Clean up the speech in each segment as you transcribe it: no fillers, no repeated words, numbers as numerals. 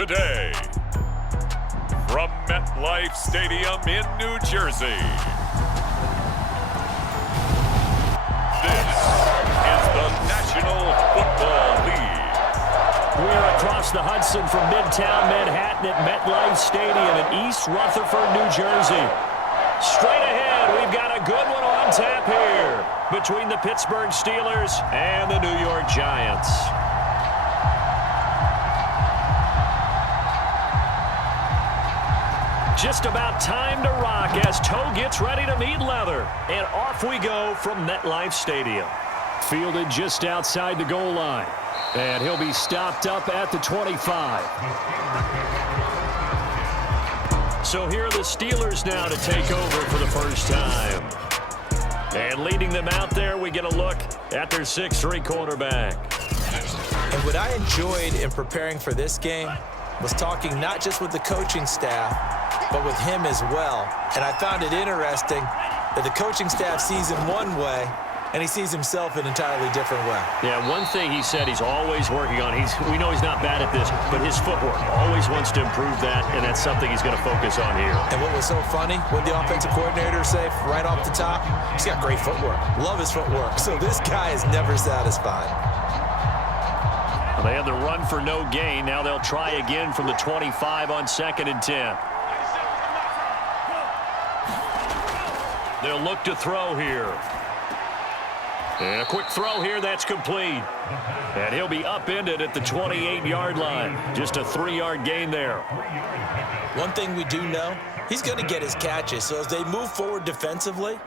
today, from MetLife Stadium in New Jersey, this is the National Football League. We're across the Hudson from Midtown Manhattan at MetLife Stadium in East Rutherford, New Jersey. Straight ahead, we've got a good one on tap here between the Pittsburgh Steelers and the New York Giants. Just about time to rock as toe gets ready to meet leather. And off we go from MetLife Stadium. Fielded just outside the goal line. And he'll be stopped up at the 25. So here are the Steelers now to take over for the first time. And leading them out there, we get a look at their 6'3" quarterback. And what I enjoyed in preparing for this game was talking not just with the coaching staff, but with him as well. And I found it interesting that the coaching staff sees him one way, and he sees himself an entirely different way. Yeah, one thing he said he's always working on, we know he's not bad at this, but his footwork, always wants to improve that, and that's something he's going to focus on here. And what was so funny, what the offensive coordinator say right off the top, he's got great footwork. Love his footwork. So this guy is never satisfied. Well, they had the run for no gain. Now they'll try again from the 25 on 2nd and 10. They'll look to throw here. And a quick throw here, that's complete. And he'll be upended at the 28-yard line. Just a 3-yard gain there. One thing we do know, he's going to get his catches. So as they move forward defensively,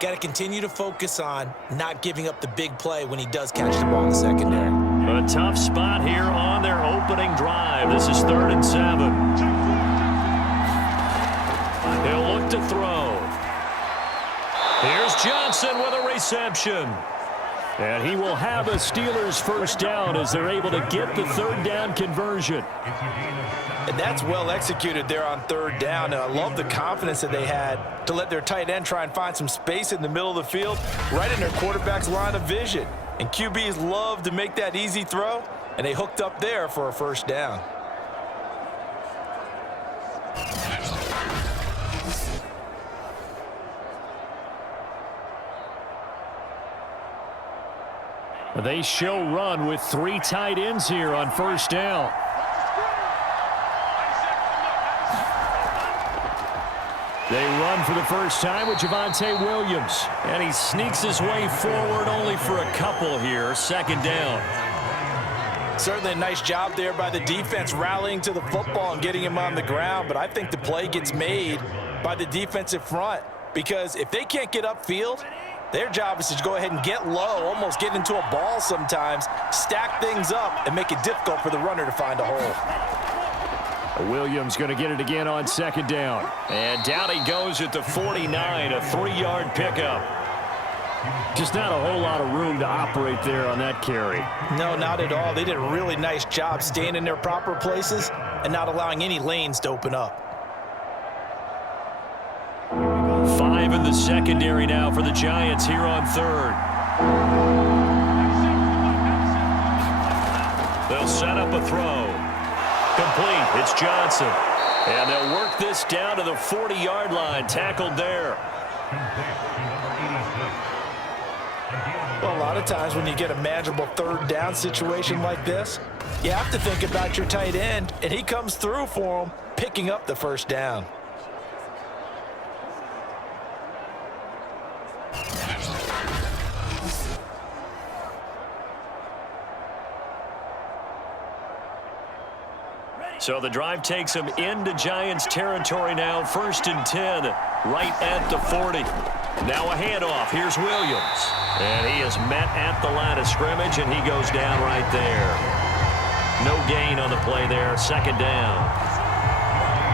got to continue to focus on not giving up the big play when he does catch the ball in the secondary. A tough spot here on their opening drive. This is 3rd and 7. He'll look to throw. Here's Johnson with a reception. And he will have a Steelers first down as they're able to get the 3rd down conversion. And that's well executed there on 3rd down. And I love the confidence that they had to let their tight end try and find some space in the middle of the field, right in their quarterback's line of vision. And QBs love to make that easy throw, and they hooked up there for a first down. They show run with 3 tight ends here on 1st down. They run for the first time with Javonte Williams. And he sneaks his way forward only for a couple here. 2nd down. Certainly a nice job there by the defense rallying to the football and getting him on the ground. But I think the play gets made by the defensive front. Because if they can't get upfield, their job is to go ahead and get low, almost get into a ball sometimes, stack things up, and make it difficult for the runner to find a hole. Williams going to get it again on 2nd down. And down he goes at the 49, a 3-yard pickup. Just not a whole lot of room to operate there on that carry. No, not at all. They did a really nice job staying in their proper places and not allowing any lanes to open up. 5 in the secondary now for the Giants here on 3rd. They'll set up a throw. Complete. It's Johnson. And they'll work this down to the 40-yard line. Tackled there. Well, a lot of times when you get a manageable 3rd down situation like this, you have to think about your tight end, and he comes through for him, picking up the 1st down. So the drive takes him into Giants territory now. 1st and 10, right at the 40. Now a handoff. Here's Williams. And he is met at the line of scrimmage, and he goes down right there. No gain on the play there. 2nd down.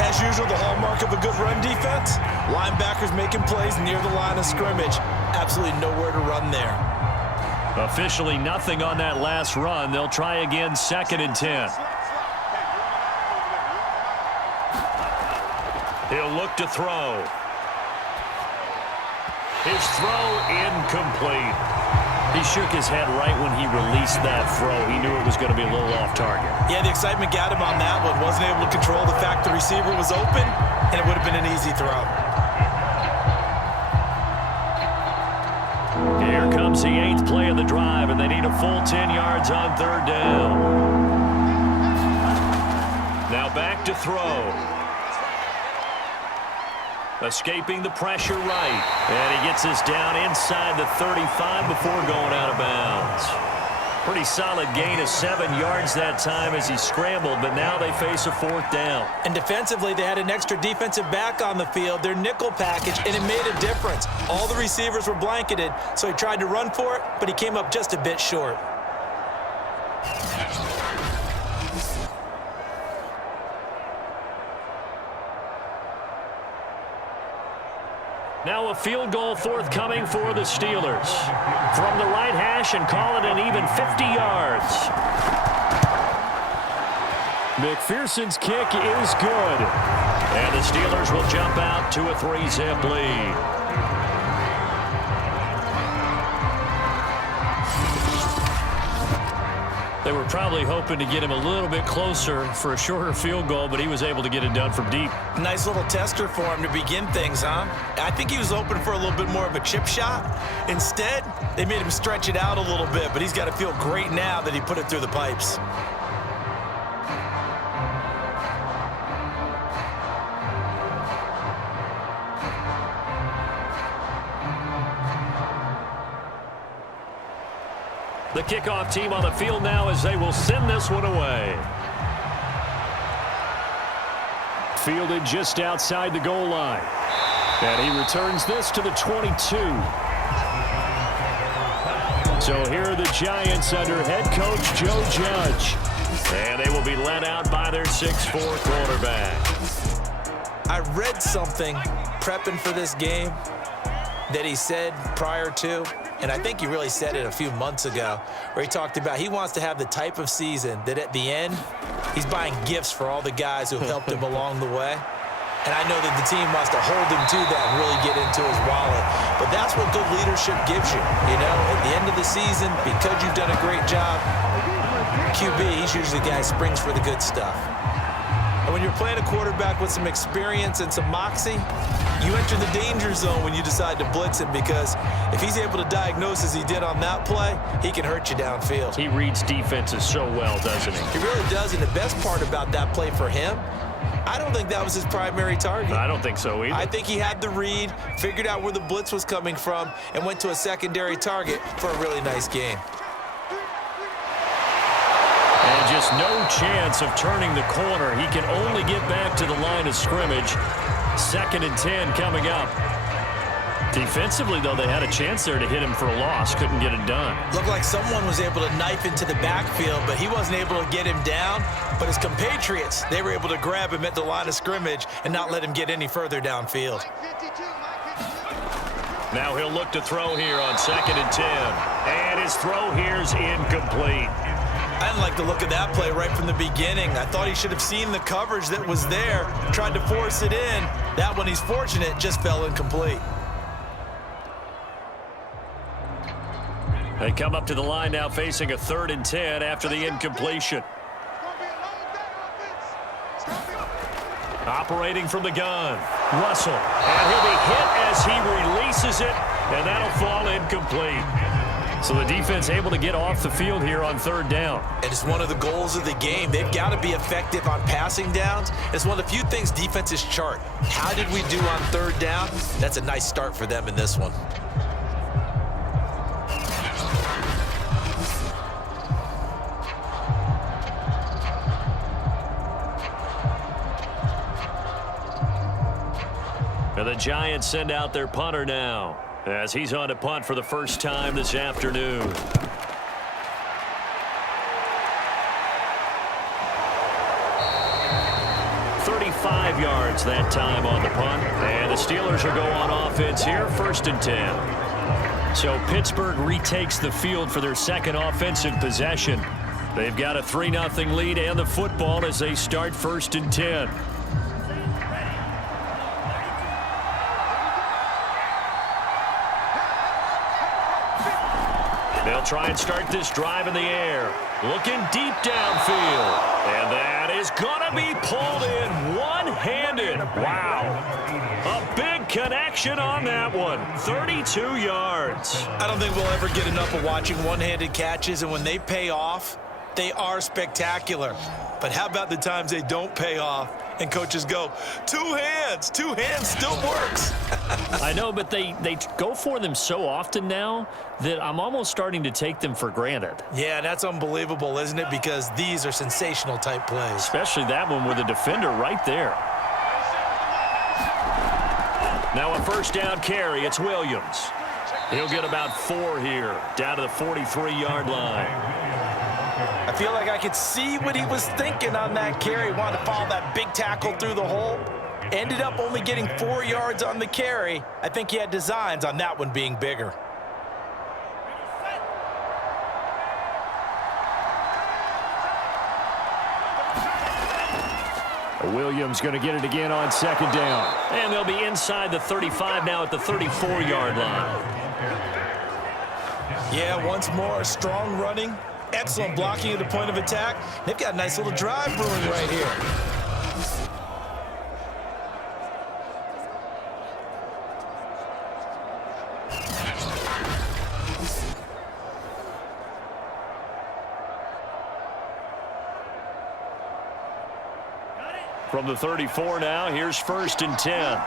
As usual, the hallmark of a good run defense, linebackers making plays near the line of scrimmage. Absolutely nowhere to run there. Officially nothing on that last run. They'll try again 2nd and 10. He'll look to throw. His throw incomplete. He shook his head right when he released that throw. He knew it was going to be a little off target. Yeah, the excitement got him on that one. Wasn't able to control the fact the receiver was open, and it would have been an easy throw. Here comes the 8th play of the drive, and they need a full 10 yards on 3rd down. Now back to throw. Escaping the pressure right. And he gets this down inside the 35 before going out of bounds. Pretty solid gain of 7 yards that time as he scrambled, but now they face a 4th down. And defensively, they had an extra defensive back on the field, their nickel package, and it made a difference. All the receivers were blanketed, so he tried to run for it, but he came up just a bit short. Now a field goal forthcoming for the Steelers. From the right hash and call it an even 50 yards. McPherson's kick is good. And the Steelers will jump out to a 3-zip lead. They were probably hoping to get him a little bit closer for a shorter field goal, but he was able to get it done from deep. Nice little tester for him to begin things, huh? I think he was open for a little bit more of a chip shot. Instead, they made him stretch it out a little bit, but he's got to feel great now that he put it through the pipes. The kickoff team on the field now as they will send this one away. Fielded just outside the goal line. And he returns this to the 22. So here are the Giants under head coach Joe Judge. And they will be led out by their 6'4" quarterback. I read something prepping for this game that he said prior to, and I think he really said it a few months ago, where he talked about he wants to have the type of season that at the end, he's buying gifts for all the guys who have helped him along the way. And I know that the team wants to hold him to that and really get into his wallet. But that's what good leadership gives you. You know, at the end of the season, because you've done a great job, QB, he's usually the guy who springs for the good stuff. And when you're playing a quarterback with some experience and some moxie, you enter the danger zone when you decide to blitz him, because if he's able to diagnose as he did on that play, he can hurt you downfield. He reads defenses so well, doesn't he? He really does, and the best part about that play for him, I don't think that was his primary target. I don't think so either. I think he had the read, figured out where the blitz was coming from, and went to a secondary target for a really nice game. And just no chance of turning the corner. He can only get back to the line of scrimmage. 2nd and 10 coming up. Defensively, though, they had a chance there to hit him for a loss. Couldn't get it done. Looked like someone was able to knife into the backfield, but he wasn't able to get him down. But his compatriots, they were able to grab him at the line of scrimmage and not let him get any further downfield. Now he'll look to throw here on 2nd and 10. And his throw here's incomplete. I didn't like the look of that play right from the beginning. I thought he should have seen the coverage that was there, tried to force it in. That one, he's fortunate, just fell incomplete. They come up to the line now facing a 3rd and 10 after the incompletion. Operating from the gun, Russell. And he'll be hit as he releases it, and that'll fall incomplete. So the defense able to get off the field here on 3rd down. And it's one of the goals of the game. They've got to be effective on passing downs. It's one of the few things defenses chart. How did we do on 3rd down? That's a nice start for them in this one. And the Giants send out their punter now, as he's on to punt for the first time this afternoon. "35 yards that time on the punt. And the Steelers will go on offense here, 1st and 10. So Pittsburgh retakes the field for their second offensive possession. They've got a 3-0 lead and the football as they start 1st and 10. try and start this drive in the air. Looking deep downfield. And that is going to be pulled in one-handed. Wow. A big connection on that one. 32 yards. I don't think we'll ever get enough of watching one-handed catches, and when they pay off, they are spectacular. But how about the times they don't pay off and coaches go, two hands still works. I know, but they go for them so often now that I'm almost starting to take them for granted. Yeah, that's unbelievable, isn't it? Because these are sensational type plays. Especially that one with a defender right there. Now a first down carry. It's Williams. He'll get about 4 here, down to the 43-yard line. I feel like I could see what he was thinking on that carry. Wanted to follow that big tackle through the hole. Ended up only getting 4 yards on the carry. I think he had designs on that one being bigger. Williams going to get it again on second down. And they'll be inside the 35 now at the 34-yard line. Yeah, once more, strong running. Excellent blocking at the point of attack. They've got a nice little drive brewing right here. From the 34 now, here's 1st and 10.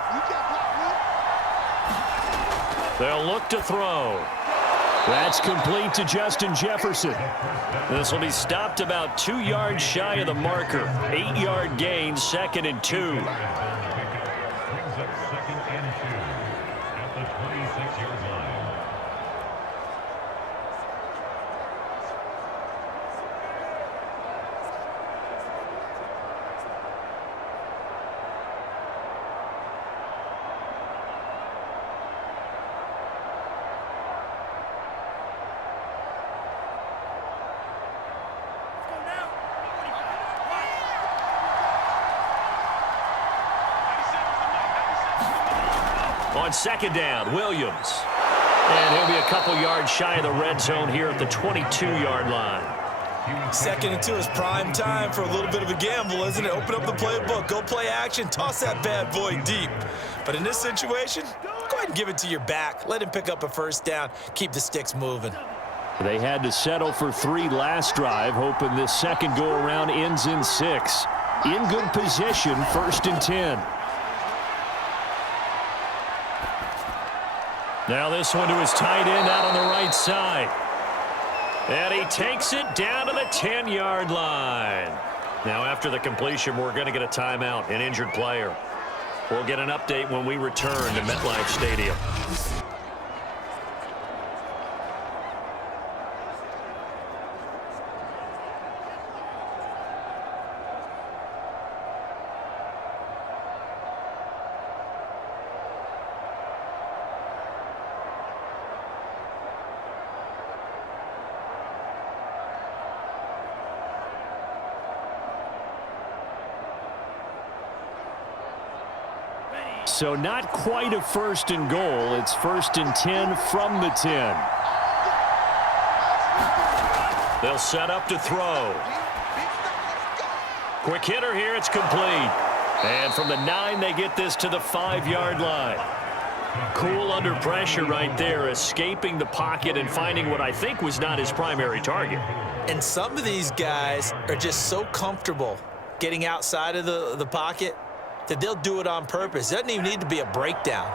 They'll look to throw. That's complete to Justin Jefferson. This will be stopped about 2 yards shy of the marker. 8-yard gain, 2nd and 2. On second down, Williams. And he'll be a couple yards shy of the red zone here at the 22-yard line. 2nd and 2 is prime time for a little bit of a gamble, isn't it? Open up the playbook, go play action, toss that bad boy deep. But in this situation, go ahead and give it to your back. Let him pick up a first down, keep the sticks moving. They had to settle for 3 last drive, hoping this second go-around ends in 6. In good position, 1st and 10. Now this one to his tight end out on the right side. And he takes it down to the 10-yard line. Now after the completion, we're going to get a timeout, an injured player. We'll get an update when we return to MetLife Stadium. So not quite a 1st and goal. It's 1st and 10 from the 10. They'll set up to throw. Quick hitter here. It's complete. And from the 9, they get this to the 5-yard line. Cool under pressure right there, escaping the pocket and finding what I think was not his primary target. And some of these guys are just so comfortable getting outside of the pocket that they'll do it on purpose. It doesn't even need to be a breakdown.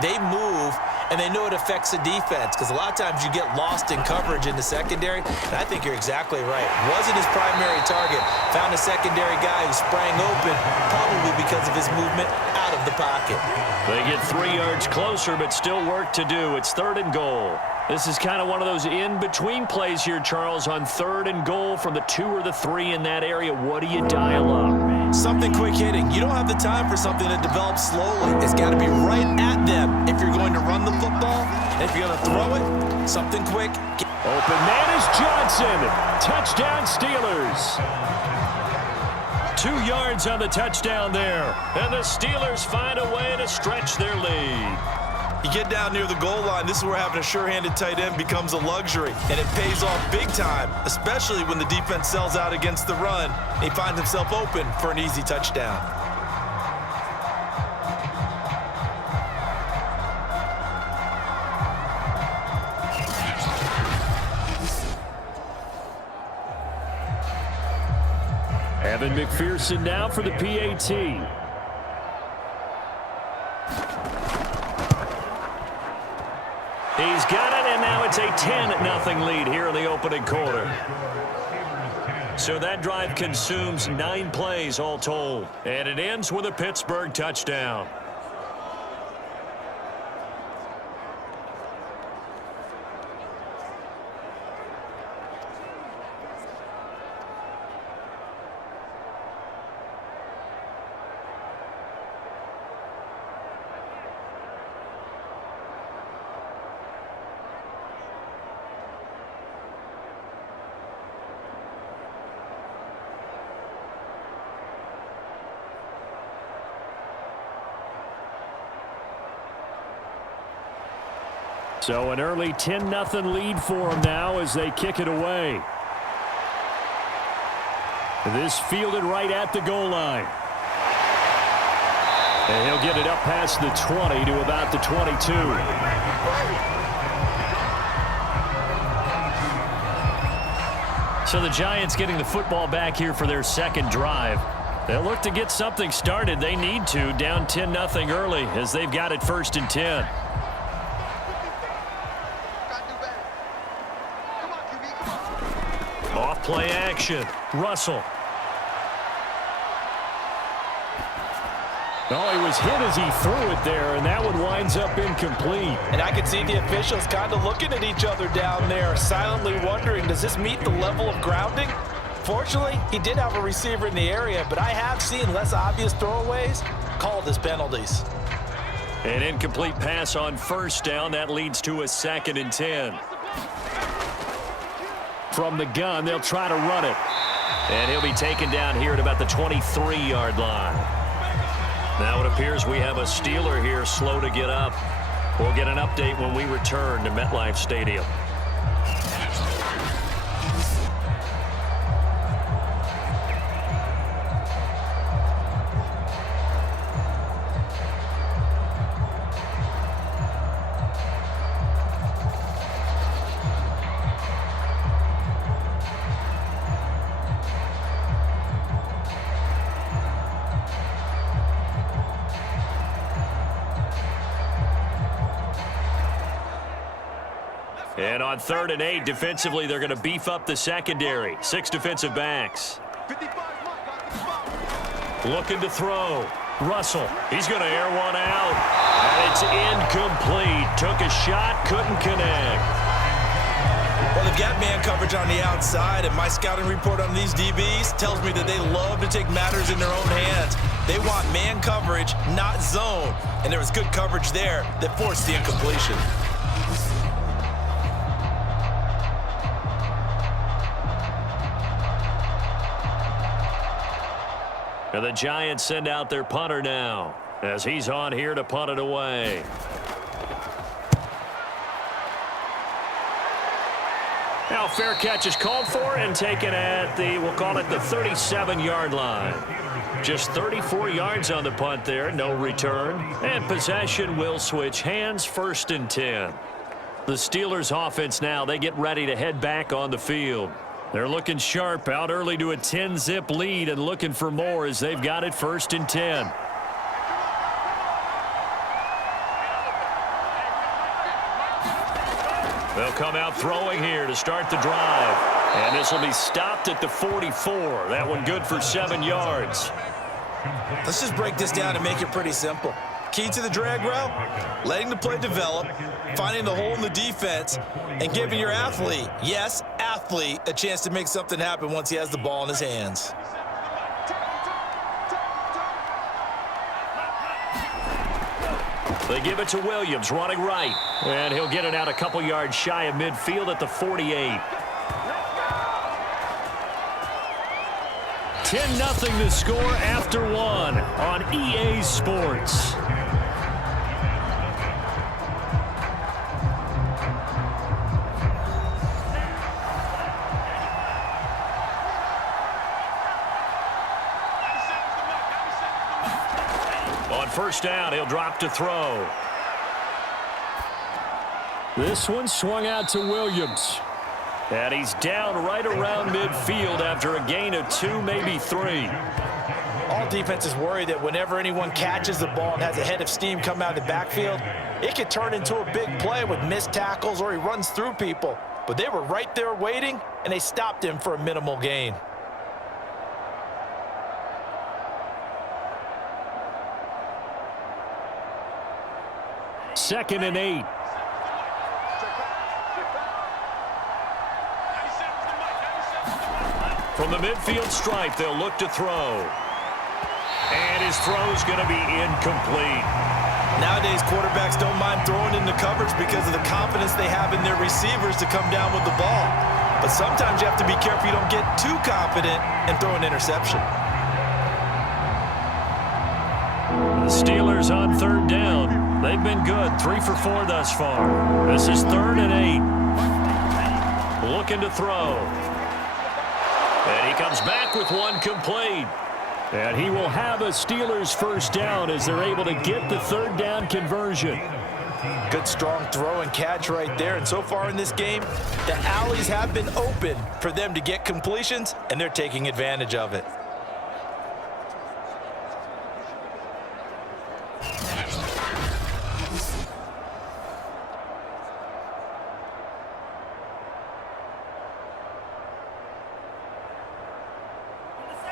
They move, and they know it affects the defense, because a lot of times you get lost in coverage in the secondary, and I think you're exactly right. Wasn't his primary target. Found a secondary guy who sprang open, probably because of his movement out of the pocket. They get 3 yards closer, but still work to do. It's 3rd and goal. This is kind of one of those in-between plays here, Charles, on 3rd and goal from the 2 or the 3 in that area. What do you dial up? Something quick hitting. You don't have the time for something that develops slowly. It's got to be right at them if you're going to run the football. And if you're going to throw it, something quick. Open man is Johnson. Touchdown Steelers. 2 yards on the touchdown there. And the Steelers find a way to stretch their lead. You get down near the goal line, this is where having a sure-handed tight end becomes a luxury, and it pays off big time, especially when the defense sells out against the run, and he finds himself open for an easy touchdown. Evan McPherson now for the PAT. He's got it, and now it's a 10-0 lead here in the opening quarter. So that drive consumes 9 plays all told, and it ends with a Pittsburgh touchdown. So an early 10-0 lead for them now as they kick it away. This fielded right at the goal line. And he'll get it up past the 20 to about the 22. So the Giants getting the football back here for their second drive. They'll look to get something started. They need to, down 10-0 early as they've got it 1st and 10. Off play action. Russell. Oh, he was hit as he threw it there, and that one winds up incomplete. And I can see the officials kind of looking at each other down there, silently wondering, does this meet the level of grounding? Fortunately, he did have a receiver in the area, but I have seen less obvious throwaways called as penalties. An incomplete pass on 1st down. That leads to a 2nd and 10. From the gun, they'll try to run it. And he'll be taken down here at about the 23-yard line. Now it appears we have a Steeler here slow to get up. We'll get an update when we return to MetLife Stadium. And on 3rd and 8, defensively, they're going to beef up the secondary. 6 defensive backs. Looking to throw. Russell, he's going to air one out. And it's incomplete. Took a shot, couldn't connect. Well, they've got man coverage on the outside, and my scouting report on these DBs tells me that they love to take matters in their own hands. They want man coverage, not zone. And there was good coverage there that forced the incompletion. And the Giants send out their punter now as he's on here to punt it away. Now fair catch is called for and taken at the, we'll call it the 37-yard line. Just 34 yards on the punt there, no return. And possession will switch hands, 1st and 10. The Steelers offense now, they get ready to head back on the field. They're looking sharp, out early to a 10-zip lead and looking for more as they've got it 1st and 10. They'll come out throwing here to start the drive. And this will be stopped at the 44. That one good for 7 yards. Let's just break this down and make it pretty simple. Key to the drag route, letting the play develop, finding the hole in the defense, and giving your athlete, yes, athlete, a chance to make something happen once he has the ball in his hands. They give it to Williams, running right. And he'll get it out a couple yards shy of midfield at the 48. 10-0 the score after 1 on EA Sports. On first down, he'll drop to throw. This one swung out to Williams. And he's down right around midfield after a gain of 2, maybe 3. All defenses worry that whenever anyone catches the ball and has a head of steam come out of the backfield, it could turn into a big play with missed tackles or he runs through people. But they were right there waiting, and they stopped him for a minimal gain. Second and 8. From the midfield stripe, they'll look to throw. And his throw's going to be incomplete. Nowadays, quarterbacks don't mind throwing into coverage because of the confidence they have in their receivers to come down with the ball. But sometimes you have to be careful you don't get too confident and throw an interception. The Steelers on third down. They've been good, 3 for 4 thus far. This is 3rd and 8. Looking to throw. And he comes back with one complete. And he will have a Steelers first down as they're able to get the third down conversion. Good strong throw and catch right there. And so far in this game, the alleys have been open for them to get completions, and they're taking advantage of it.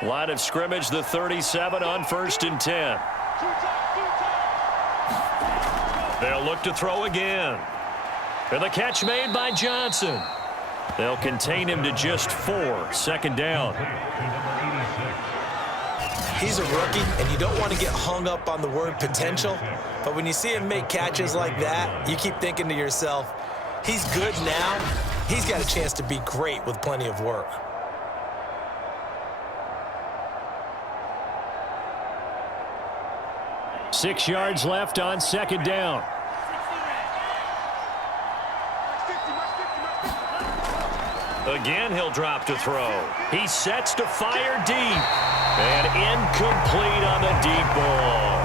Line of scrimmage, the 37 on 1st and 10. They'll look to throw again. And the catch made by Johnson. They'll contain him to just 4. Second down. He's a rookie, and you don't want to get hung up on the word potential. But when you see him make catches like that, you keep thinking to yourself, he's good now. He's got a chance to be great with plenty of work. Six yards left on second down. Again, he'll drop to throw. He sets to fire deep. And incomplete on the deep ball.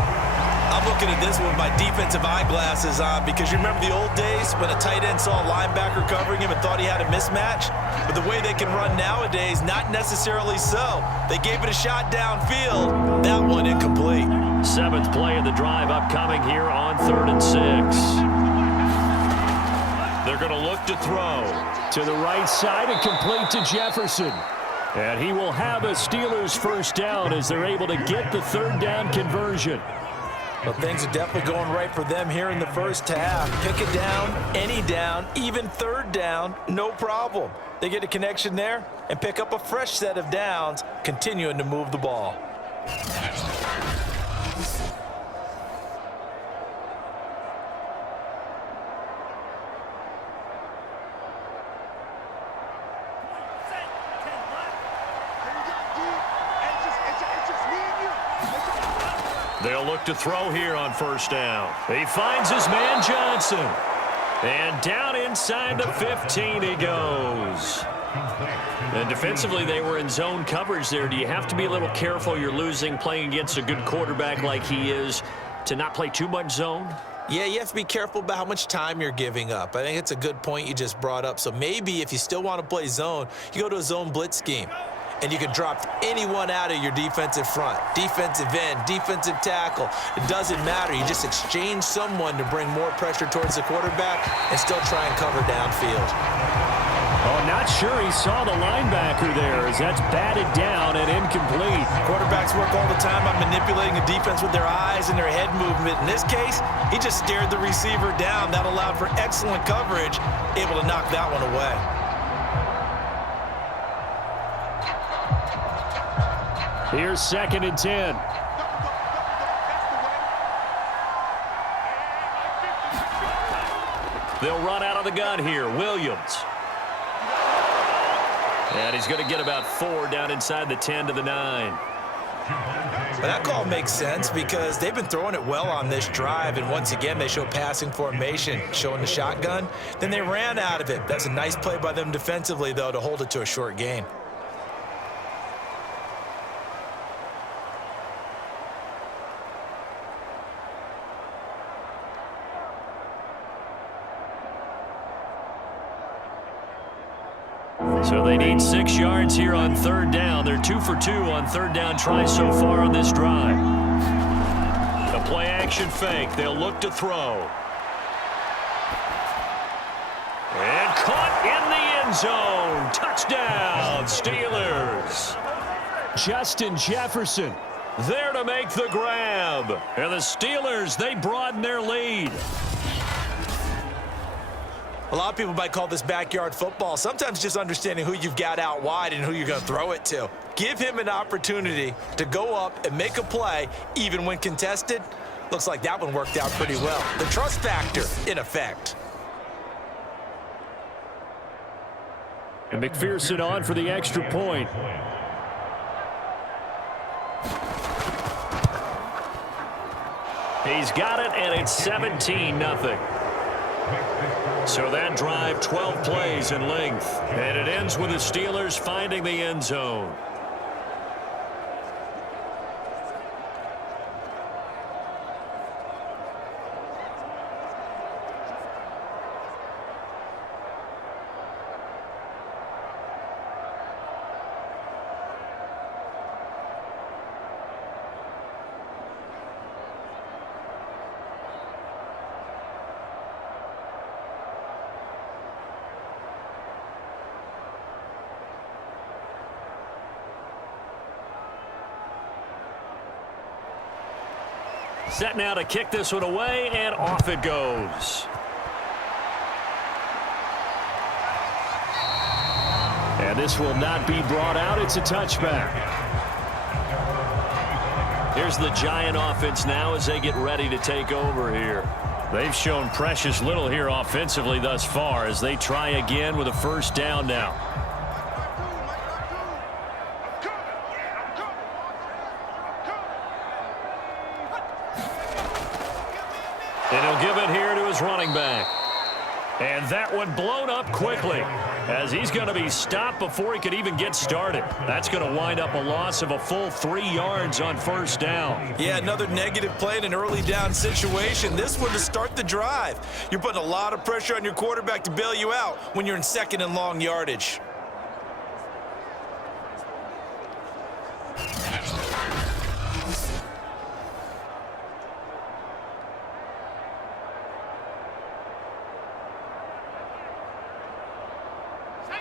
I'm looking at this one with my defensive eyeglasses on because you remember the old days when a tight end saw a linebacker covering him and thought he had a mismatch? But the way they can run nowadays, not necessarily so. They gave it a shot downfield. That one incomplete. 7th play of the drive upcoming here on 3rd and 6. They're going to look to throw. To the right side and complete to Jefferson. And he will have a Steelers first down as they're able to get the third down conversion. Well, things are definitely going right for them here in the first half. Pick it down, any down, even third down, no problem. They get a connection there and pick up a fresh set of downs, continuing to move the ball. They'll look to throw here on first down. He finds his man Johnson. And down inside the 15 he goes. And defensively, they were in zone coverage there. Do you have to be a little careful? You're losing playing against a good quarterback like he is to not play too much zone? Yeah, you have to be careful about how much time you're giving up. I think it's a good point you just brought up. So maybe if you still want to play zone, you go to a zone blitz scheme. And you can drop anyone out of your defensive front, defensive end, defensive tackle. It doesn't matter. You just exchange someone to bring more pressure towards the quarterback and still try and cover downfield. Oh, not sure he saw the linebacker there as that's batted down and incomplete. Quarterbacks work all the time on manipulating the defense with their eyes and their head movement. In this case, he just stared the receiver down. That allowed for excellent coverage, able to knock that one away. Here's 2nd and 10. They'll run out of the gun here. Williams. And he's going to get about 4 down inside the 10 to the 9. But that call makes sense because they've been throwing it well on this drive, and once again they show passing formation, showing the shotgun. Then they ran out of it. That's a nice play by them defensively, though, to hold it to a short gain. So they need 6 yards here on third down. They're 2 for 2 on third down tries so far on this drive. A play action fake. They'll look to throw. And caught in the end zone. Touchdown, Steelers. Justin Jefferson there to make the grab. And the Steelers, they broaden their lead. A lot of people might call this backyard football. Sometimes just understanding who you've got out wide and who you're going to throw it to. Give him an opportunity to go up and make a play, even when contested. Looks like that one worked out pretty well. The trust factor in effect. And McPherson on for the extra point. He's got it, and it's 17-0. So that drive, 12 plays in length. And it ends with the Steelers finding the end zone. Set now to kick this one away, and off it goes. And this will not be brought out. It's a touchback. Here's the Giant offense now as they get ready to take over here. They've shown precious little here offensively thus far as they try again with a first down now. And he'll give it here to his running back. And that one blown up quickly as he's going to be stopped before he could even get started. That's going to wind up a loss of a full 3 yards on first down. Yeah, another negative play in an early down situation. This one to start the drive. You're putting a lot of pressure on your quarterback to bail you out when you're in second and long yardage.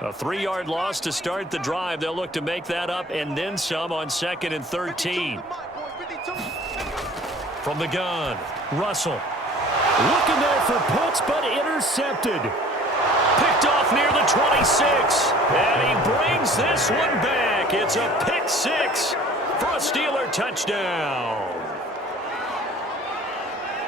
A 3-yard loss to start the drive. They'll look to make that up and then some on 2nd and 13. From the gun, Russell. Looking there for Pitts, but intercepted. Picked off near the 26. And he brings this one back. It's a pick six for a Steeler touchdown.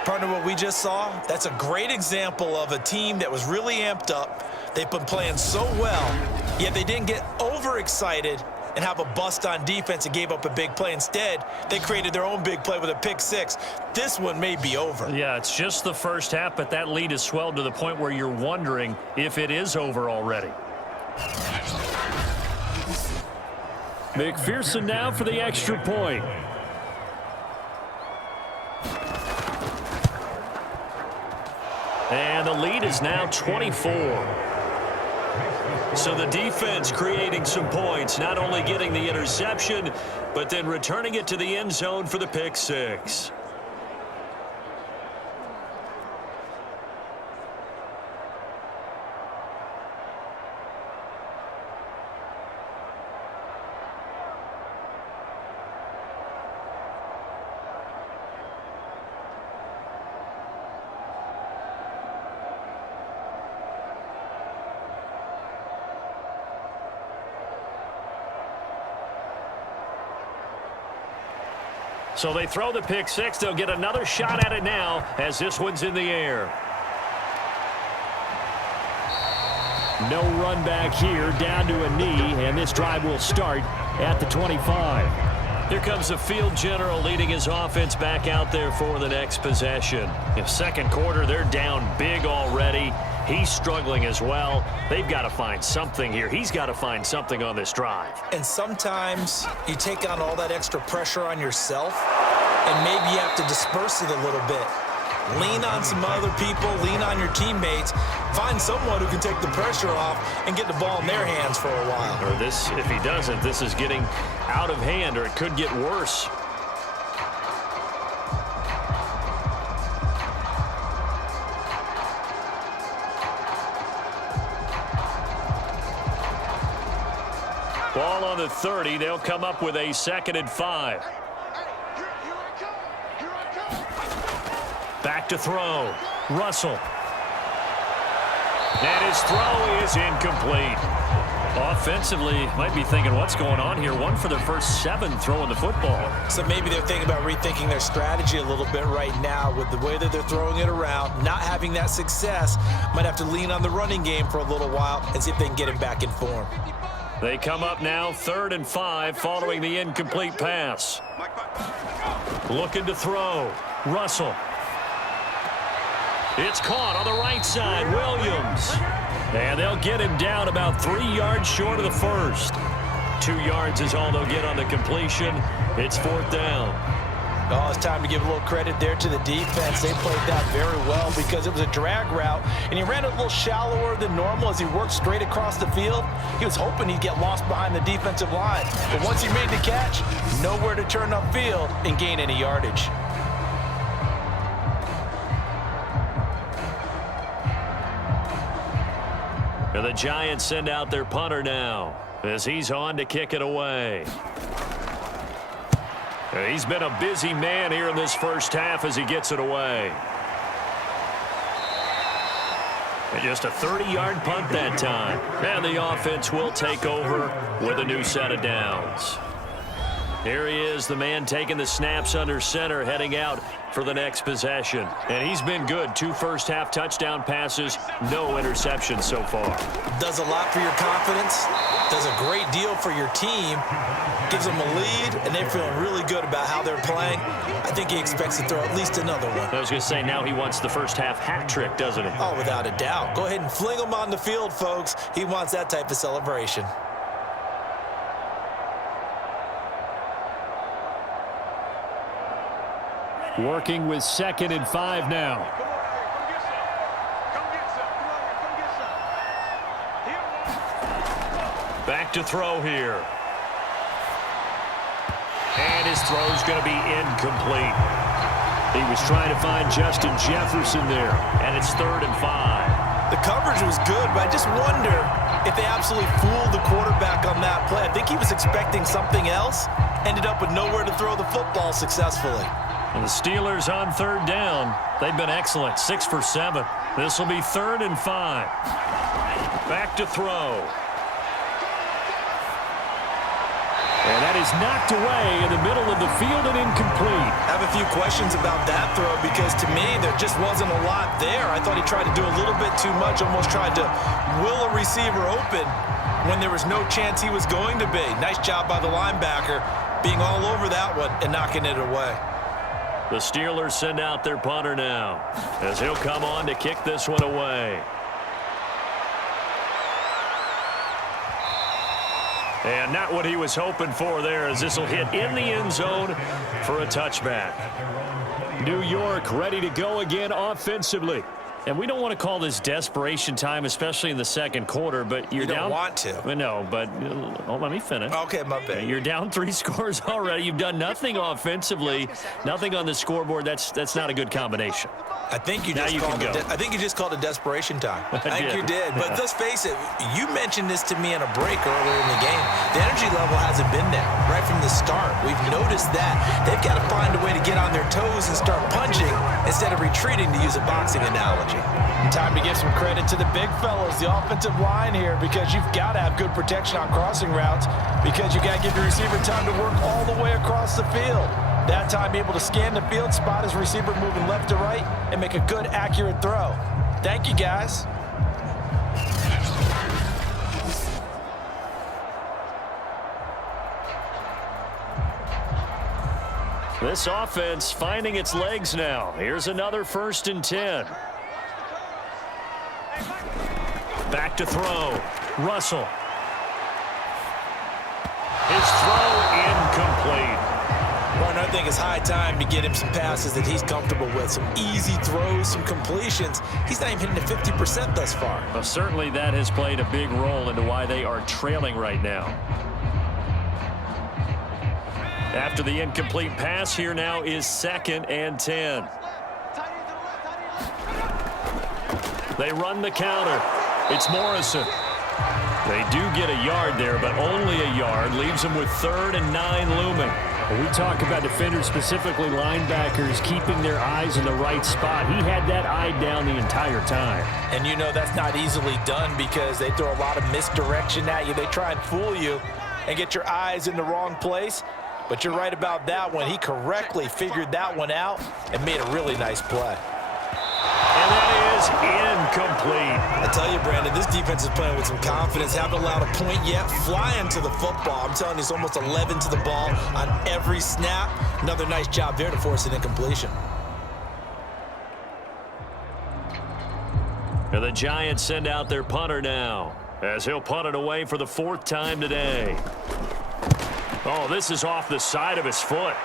Partner, what we just saw, that's a great example of a team that was really amped up. They've been playing so well, yet they didn't get overexcited and have a bust on defense and gave up a big play. Instead, they created their own big play with a pick six. This one may be over. Yeah, it's just the first half, but that lead has swelled to the point where you're wondering if it is over already. McPherson now for the extra point. And the lead is now 24. So the defense creating some points, not only getting the interception, but then returning it to the end zone for the pick six. So they throw the pick six. They'll get another shot at it now as this one's in the air. No run back here, down to a knee, and this drive will start at the 25. Here comes the field general leading his offense back out there for the next possession. In second quarter, they're down big already. He's struggling as well. They've got to find something here. He's got to find something on this drive. And sometimes you take on all that extra pressure on yourself, and maybe you have to disperse it a little bit. Lean on some other people. Lean on your teammates. Find someone who can take the pressure off and get the ball in their hands for a while. Or this, if he doesn't, this is getting out of hand, or it could get worse. Ball on the 30. They'll come up with a 2nd and 5. Back to throw. Russell. And his throw is incomplete. Offensively, might be thinking, what's going on here? 1 for their first 7 throwing the football. So maybe they're thinking about rethinking their strategy a little bit right now with the way that they're throwing it around, not having that success. Might have to lean on the running game for a little while and see if they can get him back in form. They come up now 3rd and 5 following the incomplete pass. Looking to throw. Russell. It's caught on the right side. Williams. And they'll get him down about 3 yards short of the first. 2 yards is all they'll get on the completion. It's 4th down. Oh, it's time to give a little credit there to the defense. They played that very well because it was a drag route, and he ran it a little shallower than normal as he worked straight across the field. He was hoping he'd get lost behind the defensive line. But once he made the catch, nowhere to turn upfield and gain any yardage. And the Giants send out their punter now as he's on to kick it away. He's been a busy man here in this first half as he gets it away. And just a 30-yard punt that time. And the offense will take over with a new set of downs. Here he is, the man taking the snaps under center, heading out for the next possession. And he's been good. 2 first-half touchdown passes, no interceptions so far. Does a lot for your confidence, does a great deal for your team, gives them a lead, and they're feeling really good about how they're playing. I think he expects to throw at least another one. I was going to say, now he wants the first-half hat trick, doesn't he? Oh, without a doubt. Go ahead and fling him on the field, folks. He wants that type of celebration. Working with 2nd and 5 now. Back to throw here. And his throw's going to be incomplete. He was trying to find Justin Jefferson there, and it's 3rd and 5. The coverage was good, but I just wonder if they absolutely fooled the quarterback on that play. I think he was expecting something else, ended up with nowhere to throw the football successfully. And the Steelers on 3rd down. They've been excellent, 6 for 7. This will be 3rd and 5. Back to throw. And that is knocked away in the middle of the field and incomplete. I have a few questions about that throw because to me there just wasn't a lot there. I thought he tried to do a little bit too much, almost tried to will a receiver open when there was no chance he was going to be. Nice job by the linebacker being all over that one and knocking it away. The Steelers send out their punter now as he'll come on to kick this one away. And not what he was hoping for there, as this will hit in the end zone for a touchback. New York ready to go again offensively. And we don't want to call this desperation time, especially in the second quarter, but you're You don't down. want to. No, but let me finish. Okay, my bad. You're down 3 scores already. You've done nothing offensively, nothing on the scoreboard. That's not a good combination. I think you Now just you called can it. go. I think you just called it desperation time. I think you did. But let's face it. You mentioned this to me in a break earlier in the game. The energy level hasn't been there right from the start. We've noticed that they've got to find a way to get on their toes and start punching instead of retreating, to use a boxing analogy. Time to give some credit to the big fellas, the offensive line here, because you've got to have good protection on crossing routes because you got to give your receiver time to work all the way across the field. That time, be able to scan the field, spot his receiver moving left to right, and make a good, accurate throw. Thank you, guys. This offense finding its legs now. Here's another 1st and 10. Back to throw. Russell. His throw incomplete. Well, I think it's high time to get him some passes that he's comfortable with, some easy throws, some completions. He's not even hitting the 50% thus far. Well, certainly that has played a big role into why they are trailing right now. After the incomplete pass, here now is 2nd and 10. They run the counter. It's Morrison. They do get a yard there, but only a yard. Leaves them with 3rd and 9 looming. We talk about defenders, specifically linebackers, keeping their eyes in the right spot. He had that eye down the entire time. And you know that's not easily done because they throw a lot of misdirection at you. They try and fool you and get your eyes in the wrong place. But you're right about that one. He correctly figured that one out and made a really nice play. And that is incomplete. I tell you, Brandon, this defense is playing with some confidence. Haven't allowed a point yet. Flying to the football. I'm telling you, it's almost 11 to the ball on every snap. Another nice job there to force an incompletion. And the Giants send out their punter now, as he'll punt it away for the 4th time today. Oh, this is off the side of his foot.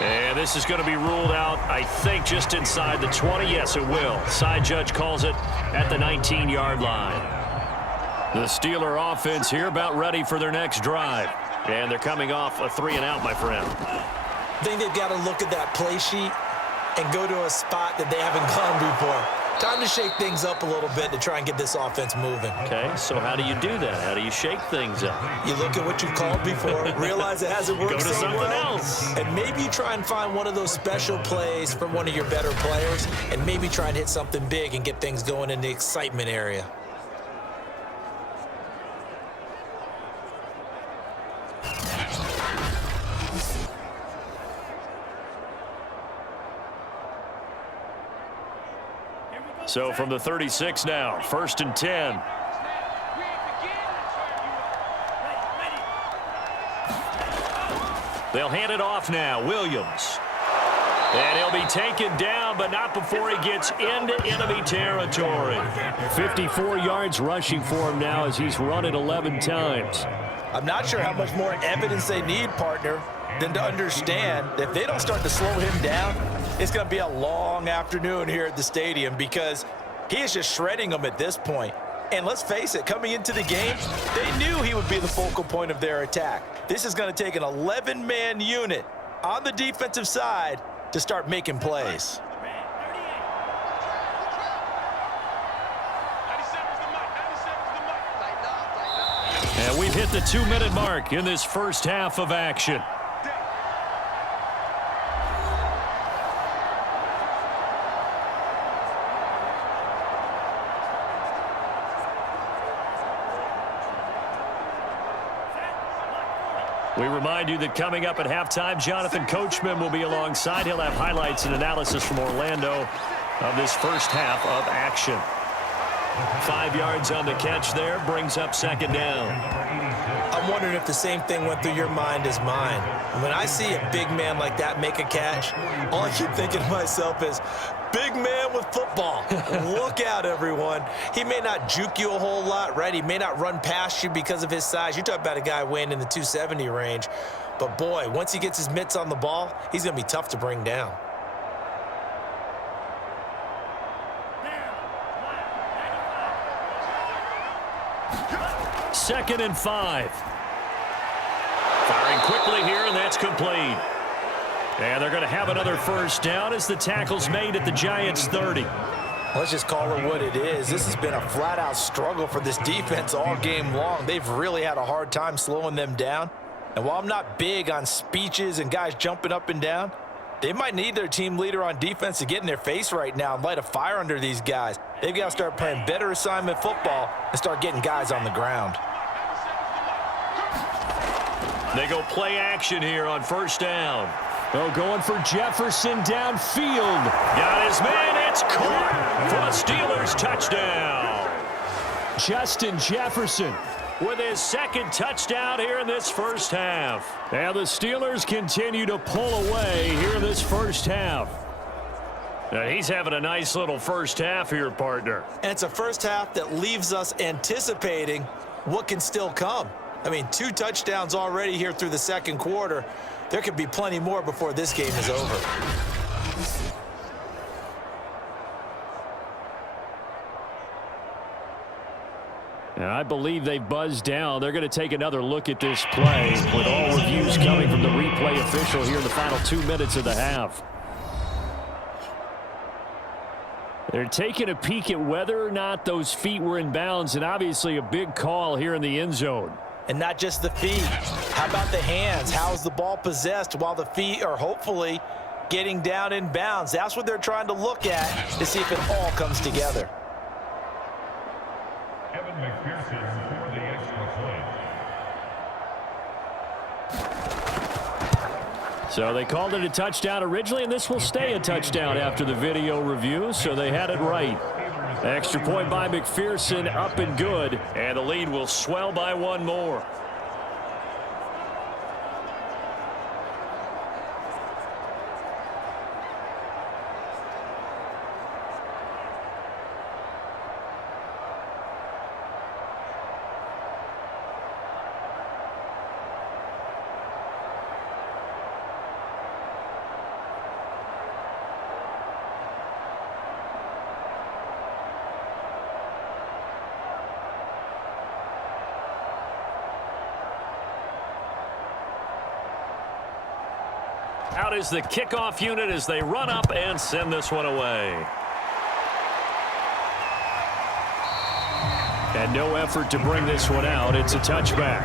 And this is going to be ruled out, I think, just inside the 20. Yes, it will. Side judge calls it at the 19-yard line. The Steeler offense here about ready for their next drive. And they're coming off a 3-and-out, my friend. I think they've got to look at that play sheet and go to a spot that they haven't gone before. Time to shake things up a little bit to try and get this offense moving. Okay, so how do you do that? How do you shake things up? You look at what you've called before, realize it hasn't worked Go to so something well, else. and maybe you try and find one of those special plays from one of your better players, and maybe try and hit something big and get things going in the excitement area. So from the 36 now, 1st and 10. They'll hand it off now. Williams. And he'll be taken down, but not before he gets into enemy territory. 54 yards rushing for him now as he's run it 11 times. I'm not sure how much more evidence they need, partner, than to understand that if they don't start to slow him down, it's going to be a long afternoon here at the stadium because he is just shredding them at this point. And let's face it, coming into the game, they knew he would be the focal point of their attack. This is going to take an 11-man unit on the defensive side to start making plays. And we've hit the 2-minute mark in this first half of action. We remind you that coming up at halftime, Jonathan Coachman will be alongside. He'll have highlights and analysis from Orlando of this first half of action. 5 yards on the catch there, brings up 2nd down. I'm wondering if the same thing went through your mind as mine. When I see a big man like that make a catch, all I keep thinking to myself is, big man with football. Look out, everyone. He may not juke you a whole lot, right? He may not run past you because of his size. You're talking about a guy weighing in the 270 range. But, boy, once he gets his mitts on the ball, he's going to be tough to bring down. Second and 5. Firing quickly here, and that's complete. And they're going to have another first down as the tackle's made at the Giants' 30. Let's just call it what it is. This has been a flat-out struggle for this defense all game long. They've really had a hard time slowing them down. And while I'm not big on speeches and guys jumping up and down, they might need their team leader on defense to get in their face right now and light a fire under these guys. They've got to start playing better assignment football and start getting guys on the ground. They go play action here on first down. Oh, going for Jefferson downfield. Got his man. It's caught for a Steelers touchdown. Justin Jefferson With his 2nd touchdown here in this first half. And the Steelers continue to pull away here in this first half. Now he's having a nice little first half here, partner. And it's a first half that leaves us anticipating what can still come. I mean, 2 touchdowns already here through the 2nd quarter. There could be plenty more before this game is over. And I believe they buzzed down. They're going to take another look at this play with all reviews coming from the replay official here in the final 2 minutes of the half. They're taking a peek at whether or not those feet were in bounds, and obviously a big call here in the end zone. And not just the feet. How about the hands? How's the ball possessed while the feet are hopefully getting down in bounds? That's what they're trying to look at to see if it all comes together. Evan McPherson for the extra point. So they called it a touchdown originally, and this will stay a touchdown after the video review, so they had it right. Extra point by McPherson, up and good, and the lead will swell by one more. Out is the kickoff unit as they run up and send this one away. And no effort to bring this one out. It's a touchback.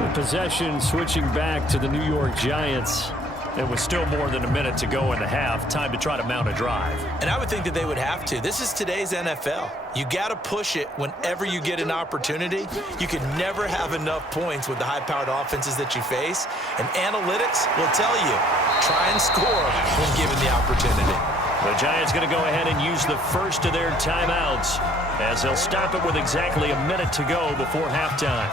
The possession switching back to the New York Giants. It was still more than a minute to go in the half. Time to try to mount a drive. And I would think that they would have to. This is today's NFL. You got to push it whenever you get an opportunity. You can never have enough points with the high-powered offenses that you face. And analytics will tell you, try and score when given the opportunity. The Giants going to go ahead and use the first of their timeouts as they'll stop it with exactly a minute to go before halftime.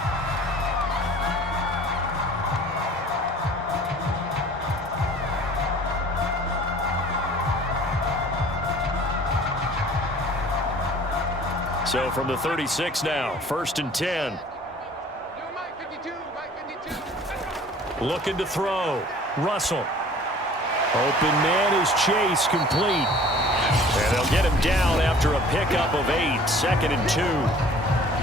So from the 36 now, 1st and 10. Looking to throw. Russell. Open man is Chase, complete. And they'll get him down after a pickup of 8, 2nd and 2.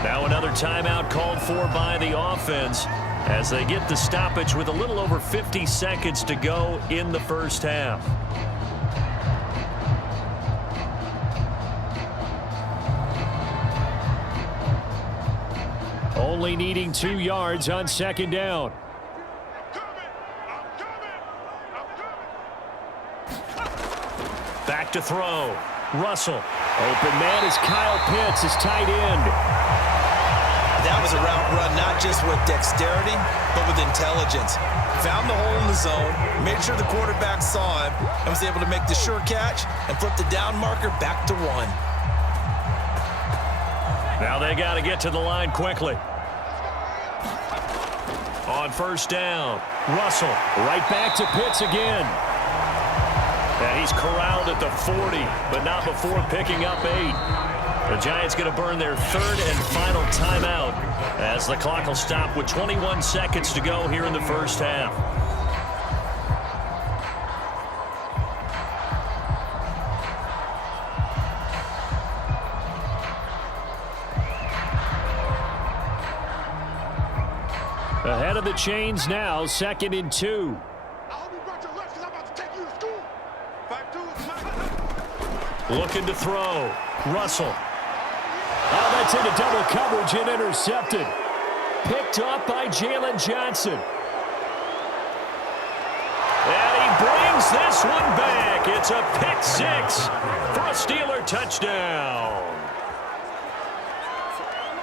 Now another timeout called for by the offense as they get the stoppage with a little over 50 seconds to go in the first half. Only needing 2 yards on 2nd down. Back to throw. Russell. Open man is Kyle Pitts, his tight end. That was a route run not just with dexterity, but with intelligence. Found the hole in the zone, made sure the quarterback saw him, and was able to make the sure catch and flip the down marker back to 1. Now they got to get to the line quickly. On 1st down, Russell. Right back to Pitts again. And he's corralled at the 40, but not before picking up 8. The Giants going to burn their 3rd and final timeout as the clock will stop with 21 seconds to go here in the first half. Ahead of the chains now, 2nd and 2. Looking to throw. Russell. Oh, that's into double coverage and intercepted. Picked up by Jalen Johnson. And he brings this one back. It's a pick 6 for a Steeler touchdown.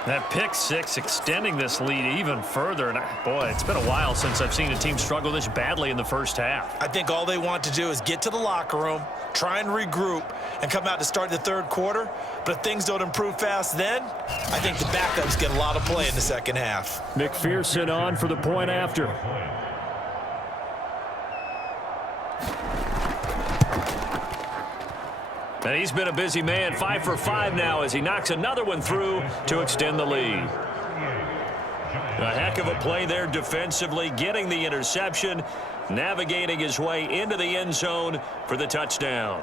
That pick 6 extending this lead even further. And boy, it's been a while since I've seen a team struggle this badly in the first half. I think all they want to do is get to the locker room, try and regroup, and come out to start the 3rd quarter. But if things don't improve fast then, I think the backups get a lot of play in the 2nd half. McPherson on for the point after. And he's been a busy man, 5 for 5 now as he knocks another one through to extend the lead. A heck of a play there defensively, getting the interception, navigating his way into the end zone for the touchdown.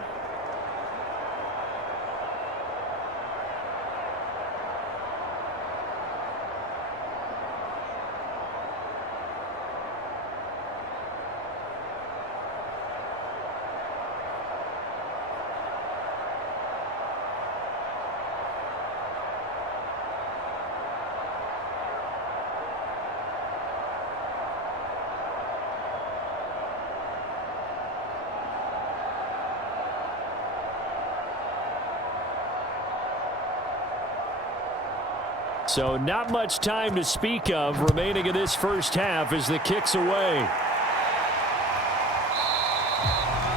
So not much time to speak of remaining in this first half as the kick's away.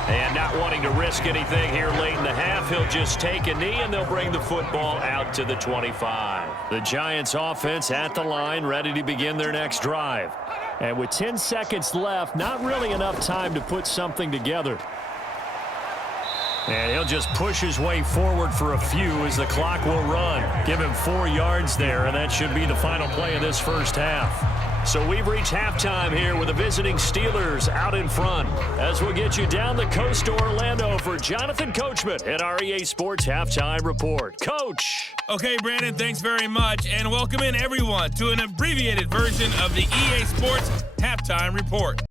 And not wanting to risk anything here late in the half, he'll just take a knee and they'll bring the football out to the 25. The Giants offense at the line, ready to begin their next drive. And with 10 seconds left, not really enough time to put something together. And he'll just push his way forward for a few as the clock will run. Give him 4 yards there, and that should be the final play of this first half. So we've reached halftime here with the visiting Steelers out in front. As we'll get you down the coast to Orlando for Jonathan Coachman at our EA Sports Halftime Report. Coach! Okay, Brandon, thanks very much, and welcome in everyone to an abbreviated version of the EA Sports Halftime Report.